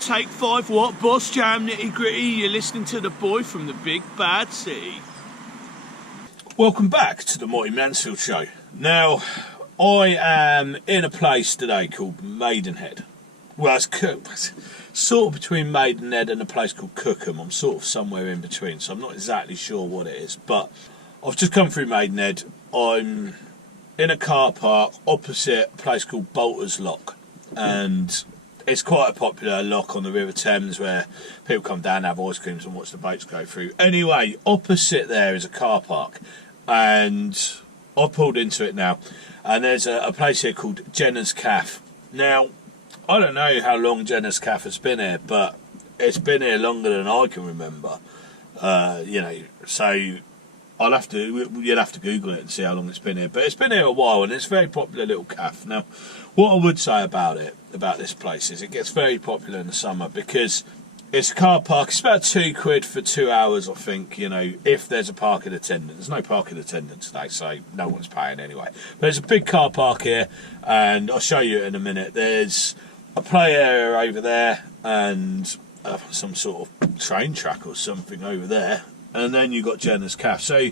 Take 5 what? Boss Jam Nitty Gritty. You're listening to the boy from the big bad city. Welcome back to the Mighty Mansfield show. Now, I am in a place today called Maidenhead. Well, it's sort of between Maidenhead and a place called Cookham. I'm sort of somewhere in between, so I'm not exactly sure what it is. But I've just come through Maidenhead. I'm in a car park opposite a place called Bolter's Lock, and it's quite a popular lock on the River Thames where people come down, have ice creams and watch the boats go through. Anyway, opposite there is a car park, and I pulled into it now, and there's a place here called Jenner's Cafe. Now, I don't know how long Jenner's Cafe has been here, but it's been here longer than I can remember. So you'll have to Google it and see how long it's been here. But it's been here a while, and it's a very popular little cafe. Now, what I would say about this place is it gets very popular in the summer because it's a car park. It's about £2 for 2 hours, I think, if there's a parking attendant. There's no parking attendant today, so no one's paying anyway. But there's a big car park here, and I'll show you in a minute. There's a play area over there, and some sort of train track or something over there. And then you've got Jenner's Cafe. So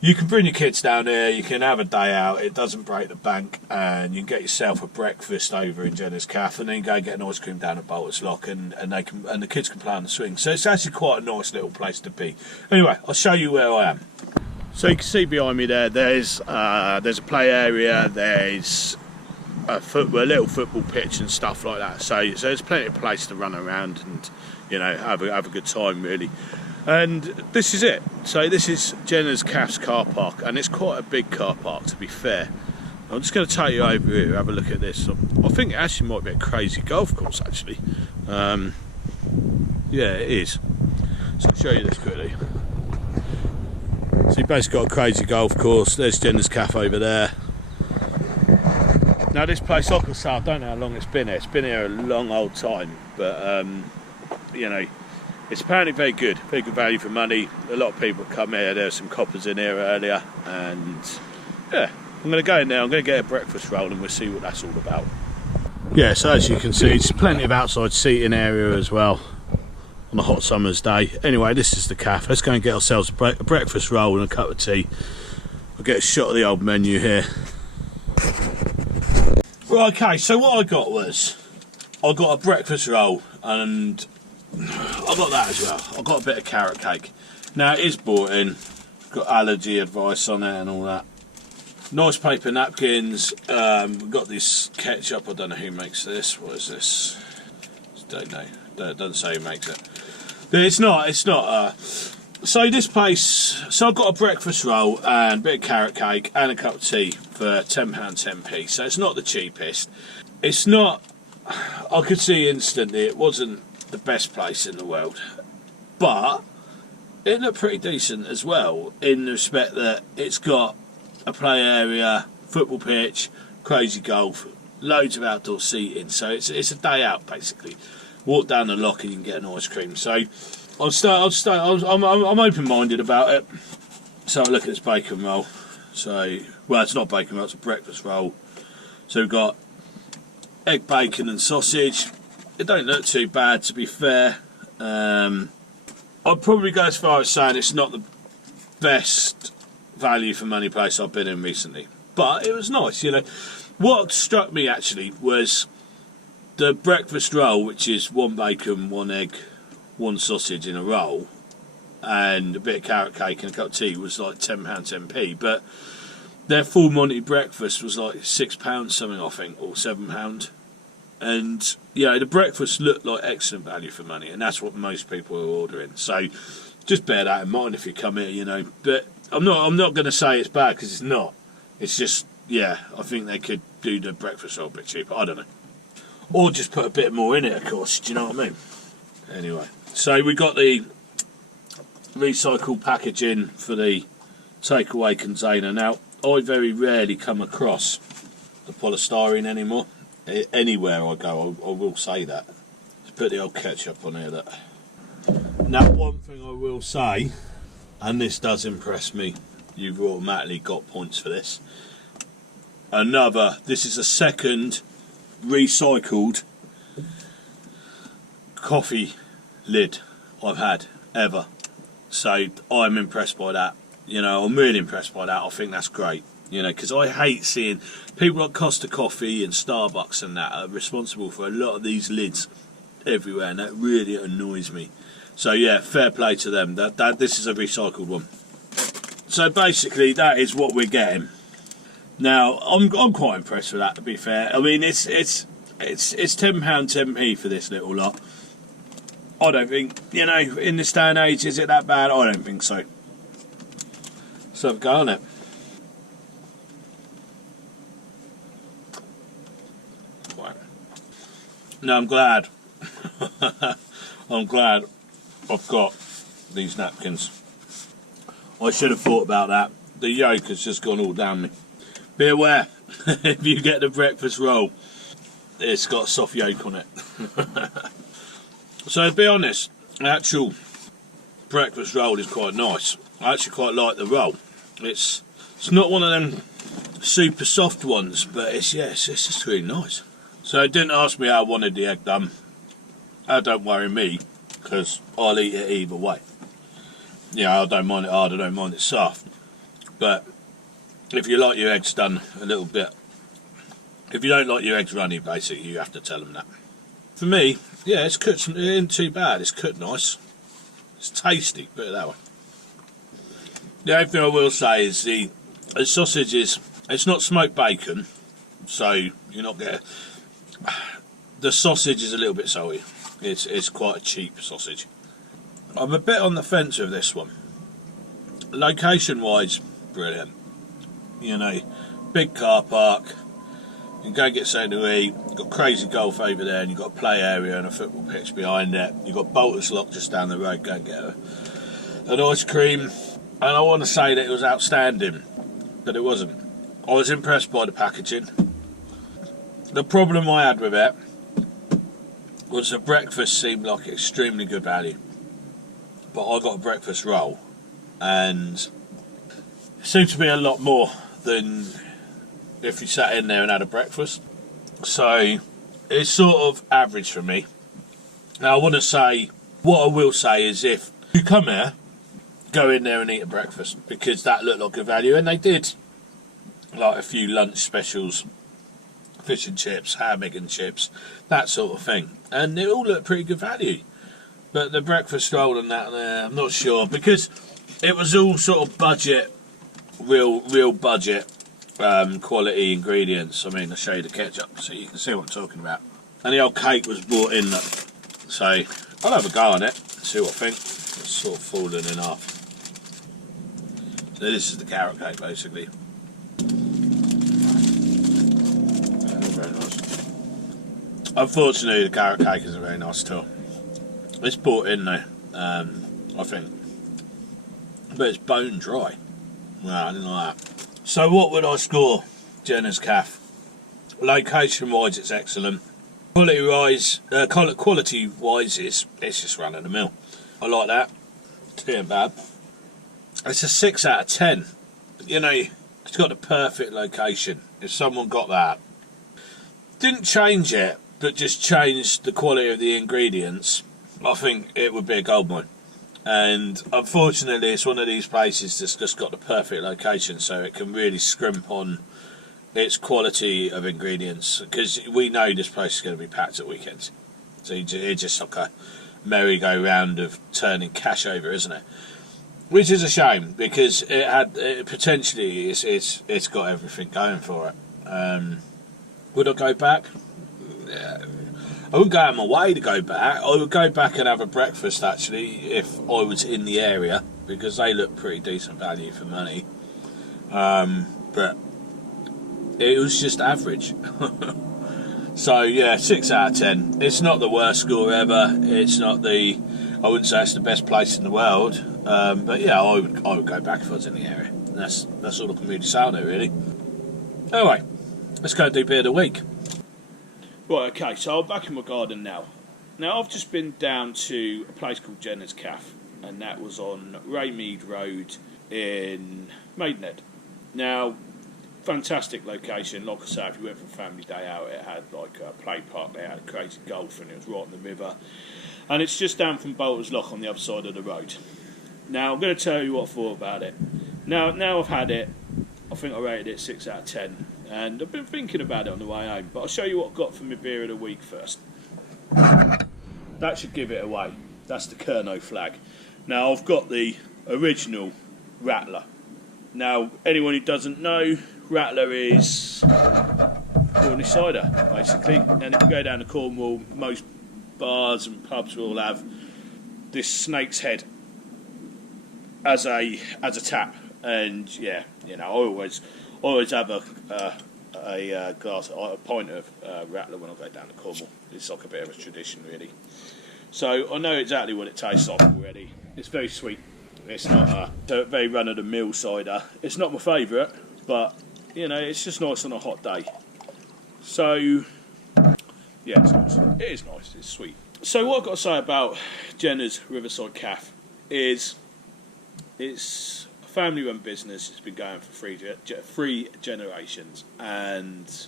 you can bring your kids down here, you can have a day out, it doesn't break the bank, and you can get yourself a breakfast over in Jenner's Cafe, and then you go get an ice cream down at Bolter's Lock, and the kids can play on the swing. So it's actually quite a nice little place to be. Anyway, I'll show you where I am. So you can see behind me there's a play area, there's a little football pitch and stuff like that. So there's plenty of place to run around and have a good time really. And this is it. So this is Jenner's Cafe's car park, and it's quite a big car park, to be fair. I'm just going to take you over here, have a look at this. I think it actually might be a crazy golf course, actually. Yeah, it is. So I'll show you this quickly. So you've basically got a crazy golf course. There's Jenner's Cafe over there. Now this place, like I say, I don't know how long it's been here. It's been here a long old time, but it's apparently very good value for money. A lot of people come here. There were some coppers in here earlier, and yeah, I'm going to go in there. I'm going to get a breakfast roll, and we'll see what that's all about. Yeah, so as you can see, it's plenty of outside seating area as well on a hot summer's day. Anyway, this is the cafe. Let's go and get ourselves a breakfast roll and a cup of tea. I'll get a shot of the old menu here. Right, okay, so what I got was, I got a breakfast roll, and I got that as well. I got a bit of carrot cake. Now it is bought in, got allergy advice on it and all that. Nice paper napkins. We've got this ketchup. I don't know who makes this. What is this? Don't know. It doesn't say who makes it. But it's not. So this place. So I got a breakfast roll and a bit of carrot cake and a cup of tea for £10 10p. So it's not the cheapest. It's not. I could see instantly it wasn't the best place in the world, but it looked pretty decent as well, in the respect that it's got a play area, football pitch, crazy golf, loads of outdoor seating. So it's a day out basically. Walk down the lock and you can get an ice cream. So I'm open-minded about it. So look at this bacon roll. So it's not bacon roll, it's a breakfast roll. So we've got egg, bacon and sausage. It don't look too bad, to be fair. I'd probably go as far as saying it's not the best value for money place I've been in recently, but it was nice. What struck me actually was the breakfast roll, which is 1 bacon, 1 egg, 1 sausage in a roll, and a bit of carrot cake and a cup of tea, was like £10 10p. But their full Monty breakfast was like £6 something, I think, or £7. And the breakfast looked like excellent value for money, and that's what most people are ordering. So just bear that in mind if you come here, But I'm not going to say it's bad, because it's not. It's just, I think they could do the breakfast roll a bit cheaper. I don't know, or just put a bit more in it, of course. Do you know what I mean? Anyway, so we got the recycled packaging for the takeaway container. Now, I very rarely come across the polystyrene anymore. Anywhere I go, I will say that. Let's put the old ketchup on here. Now, one thing I will say, and this does impress me, you've automatically got points for this. This is a second recycled coffee lid I've had ever. So I'm impressed by that. You know, I'm really impressed by that. I think that's great. You know, because I hate seeing people like Costa Coffee and Starbucks and that are responsible for a lot of these lids everywhere, and that really annoys me. So yeah, fair play to them. This is a recycled one. So basically, that is what we're getting. Now, I'm quite impressed with that. To be fair, I mean it's £10 10p for this little lot. I don't think, you know, in this day and age, is it that bad? I don't think so. So have a go on it. No, I'm glad. I'm glad I've got these napkins. I should have thought about that. The yolk has just gone all down me. Be aware, if you get the breakfast roll, it's got a soft yolk on it. So to be honest, the actual breakfast roll is quite nice. I actually quite like the roll. It's not one of them super soft ones, but it's just really nice. So it didn't ask me how I wanted the egg done. That don't worry me, because I'll eat it either way. Yeah, I don't mind it hard, I don't mind it soft. But if you like your eggs done a little bit, if you don't like your eggs runny, basically, you have to tell them that. For me, yeah, it's cooked, it ain't too bad, it's cooked nice. It's tasty, put it that way. The only thing I will say is the sausage is, it's not smoked bacon, so you're not getting... The sausage is a little bit salty. It's quite a cheap sausage. I'm a bit on the fence with this one. Location-wise, brilliant. You know, big car park. You can go get something to eat. You've got crazy golf over there, and you've got a play area and a football pitch behind it. You've got Bolter's Lock just down the road. Go and get an ice cream. And I want to say that it was outstanding, but it wasn't. I was impressed by the packaging. The problem I had with it was the breakfast seemed like extremely good value, but I got a breakfast roll and it seemed to be a lot more than if you sat in there and had a breakfast. So it's sort of average for me. Now I want to say, what I will say is, if you come here, go in there and eat a breakfast, because that looked like good value, and they did like a few lunch specials, fish and chips, ham, egg and chips, that sort of thing, and it all looked pretty good value. But the breakfast roll and that, I'm not sure, because it was all sort of budget, real budget quality ingredients. I mean, I'll show you the ketchup so you can see what I'm talking about. And the old cake was brought in, so I'll have a go on it, see what I think. It's sort of fallen in half. So this is the carrot cake, basically. Very nice. Unfortunately, the carrot cake isn't very nice at all. It's brought in though, I think, but it's bone dry. No, I didn't like that. So what would I score Jenner's Cafe? Location wise, it's excellent. Quality wise, it's just run of the mill. I like that. It's not bad. It's a 6 out of 10. You know, it's got the perfect location. If someone got that, didn't change it, but just changed the quality of the ingredients, I think it would be a goldmine. And unfortunately, it's one of these places that's just got the perfect location, so it can really scrimp on its quality of ingredients, because we know this place is going to be packed at weekends. So it's just like a merry-go-round of turning cash over, isn't it? Which is a shame, because potentially it's got everything going for it. Would I go back? Yeah. I wouldn't go out of my way to go back. I would go back and have a breakfast, actually, if I was in the area, because they look pretty decent value for money. But it was just average. So yeah, 6 out of 10. It's not the worst score ever. It's not I wouldn't say it's the best place in the world. But yeah, I would go back if I was in the area. That's all I can really say on it, really. Anyway, let's go do beer of the week. Right, okay, so I'm back in my garden now. Now, I've just been down to a place called Jenner's Cafe, and that was on Raymead Road in Maidenhead. Now, fantastic location. Like I say, if you went for a family day out, it had like a play park, they had crazy golf, and it was right on the river. And it's just down from Bolter's Lock on the other side of the road. Now, I'm going to tell you what I thought about it. Now I've had it, I think I rated it 6 out of 10. And I've been thinking about it on the way home. But I'll show you what I got for my beer of the week first. That should give it away. That's the Kerno flag. Now, I've got the original Rattler. Now, anyone who doesn't know, Rattler is Cornish cider, basically. And if you go down to Cornwall, most bars and pubs will have this snake's head as a tap. And yeah, you know, I always have a pint of Rattler when I go down to Cornwall. It's like a bit of a tradition, really. So I know exactly what it tastes like already. It's very sweet. It's not a very run-of-the-mill cider. It's not my favourite, but you know, it's just nice on a hot day. So yeah, it's nice. It is nice. It's sweet. So what I've got to say about Jenner's Riverside Cafe is it's a family-run business. It's been going for three generations, and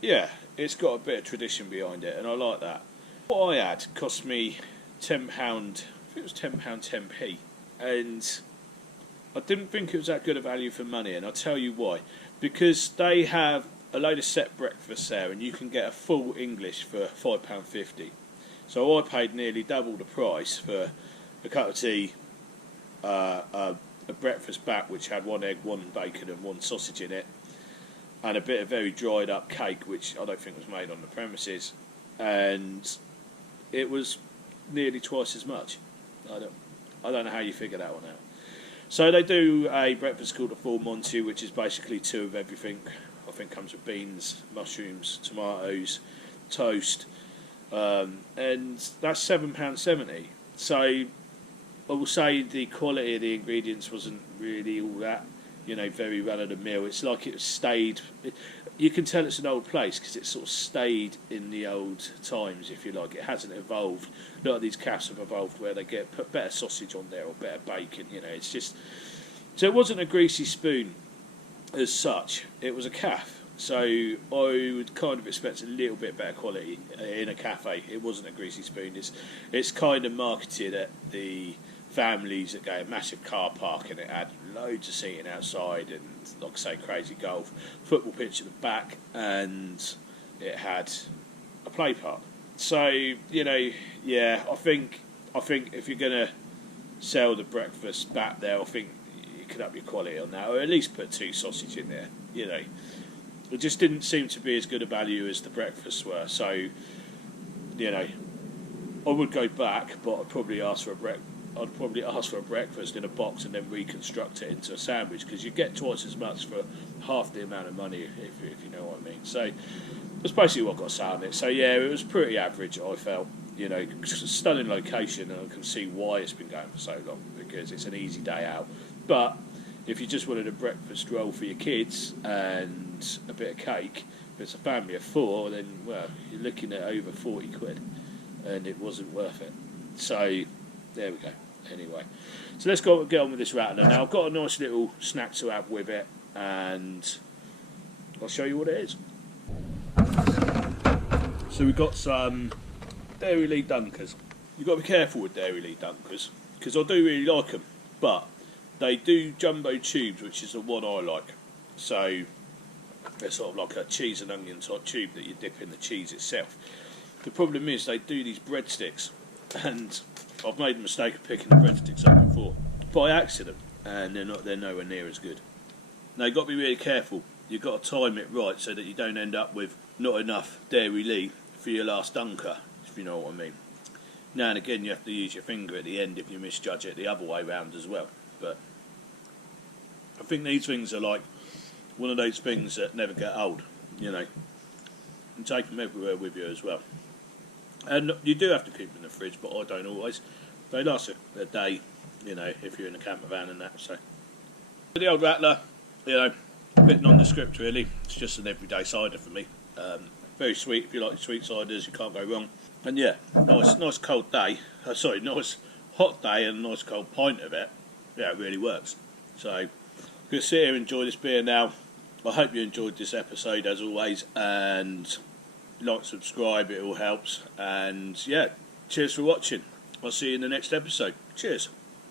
yeah, it's got a bit of tradition behind it, and I like that. What I had cost me £10. I think it was £10 10p, and I didn't think it was that good a value for money, and I'll tell you why. Because they have a load of set breakfasts there, and you can get a full English for £5.50. So I paid nearly double the price for a cup of tea, a breakfast back which had 1 egg, 1 bacon and 1 sausage in it, and a bit of very dried up cake which I don't think was made on the premises, and it was nearly twice as much. I don't know how you figure that one out. So they do a breakfast called a full Monty, which is basically 2 of everything. I think comes with beans, mushrooms, tomatoes, toast, and that's £7.70. So I will say the quality of the ingredients wasn't really all that, you know, very run of the mill. It's like it stayed. You can tell it's an old place because it sort of stayed in the old times, if you like. It hasn't evolved. A lot of these cafes have evolved where they put better sausage on there or better bacon. You know, it's just. So it wasn't a greasy spoon as such. It was a cafe. So I would kind of expect a little bit better quality in a cafe. It wasn't a greasy spoon. It's kind of marketed at the families that go a massive car park, and it had loads of seating outside and, like I say, crazy golf, football pitch at the back, and it had a play park. So, you know, yeah, I think if you're going to sell the breakfast back there, I think you could up your quality on that, or at least put 2 sausage in there. You know, it just didn't seem to be as good a value as the breakfasts were. So, you know, I would go back, but I'd probably ask for a breakfast in a box and then reconstruct it into a sandwich, because you get twice as much for half the amount of money, if you know what I mean. So that's basically what I got to say on it. So yeah, it was pretty average, I felt. You know, stunning location, and I can see why it's been going for so long, because it's an easy day out. But if you just wanted a breakfast roll for your kids and a bit of cake, if it's a family of 4, then, well, you're looking at over 40 quid, and it wasn't worth it. So there we go. Anyway, so let's get on with this Rattler. Now, I've got a nice little snack to have with it, and I'll show you what it is. So we've got some Dairy Lee Dunkers. You've got to be careful with Dairy Lee Dunkers, because I do really like them, but they do jumbo tubes, which is the one I like. So they're sort of like a cheese and onion type tube that you dip in the cheese itself. The problem is they do these breadsticks, and I've made the mistake of picking the breadsticks up before by accident, and they're nowhere near as good. Now, you've got to be really careful. You've got to time it right so that you don't end up with not enough Dairy Lee for your last dunker, if you know what I mean. Now and again, you have to use your finger at the end if you misjudge it the other way round as well. But I think these things are like one of those things that never get old, you know. And take them everywhere with you as well. And you do have to keep them in the fridge, but I don't always. They last a day, you know, if you're in a camper van and that. So the old Rattler, you know, a bit nondescript really. It's just an everyday cider for me. Very sweet. If you like sweet ciders, you can't go wrong. And yeah, nice cold day. Nice hot day and a nice cold pint of it. Yeah, it really works. So I'm going to sit here and enjoy this beer now. I hope you enjoyed this episode as always, and like, subscribe, it all helps. And yeah, cheers for watching. I'll see you in the next episode. Cheers.